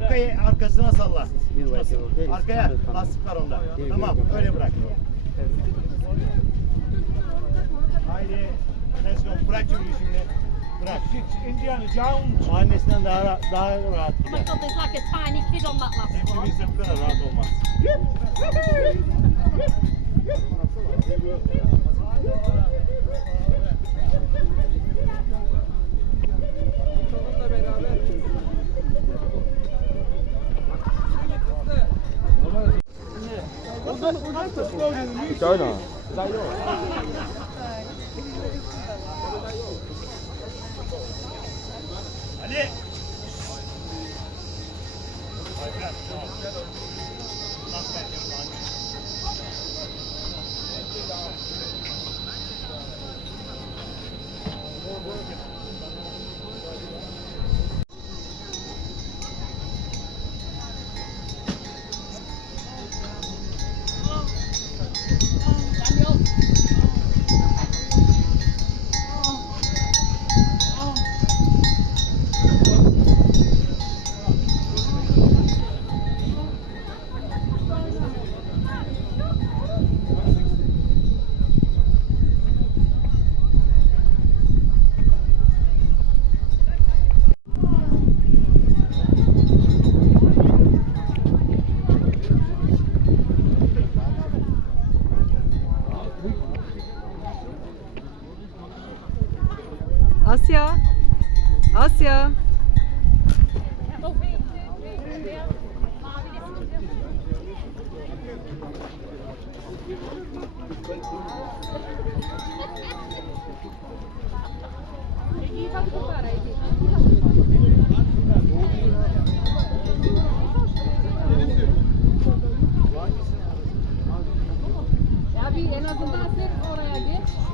Şapkayı arkasına salla. Uçmasın. Arkaya lastik var onda. Tamam öyle bırak. Haydi. Let's go. Bırak çocuğu şimdi. Bırak. Indiana Jones. Annesinden daha daha rahat Oh my god, there's like a tiny kid on that last Asya. Asya. Ya bir en azından sen oraya geç. En azından sen oraya geç.